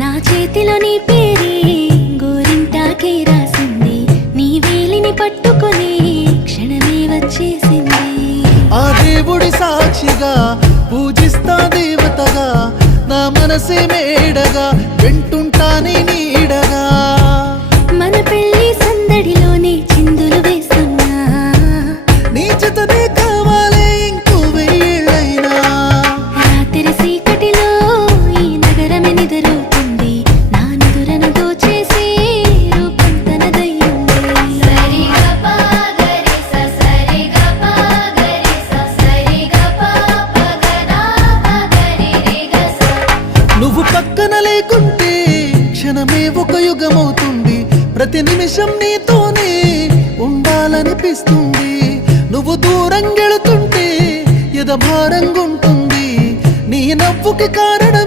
నా చేతిలో నీ పేరే గోరింటాకే రాసింది, నీ వేలిని పట్టుకొని క్షణమే వచ్చేసింది. ఆ దేవుడి సాక్షిగా పూజిస్తా దేవతగా, నా మనసే మేడగా వింటుంటానే నీడగా. మన పెళ్లి సందడిలోనే చిందులు వేస్తున్నా, నీ జతనే కావాలే ఇంకో వెయ్యేళ్ళైనా. రాత్రి చీకటిలో ఈ నగరమే నిద్రవుతుంది, నా నిదురను దోచేసి రూపం తనదయ్యింది. నువ్వు పక్కన లేకుంటే క్షణమే ఒక యుగమవుతుంది, ప్రతి నిమిషం నీతోనే ఉండాలనిపిస్తుంది. నువ్వు దూరం గెళుతుంటే ఎద భారంగుంటుంది, నీ నవ్వుకి కారణం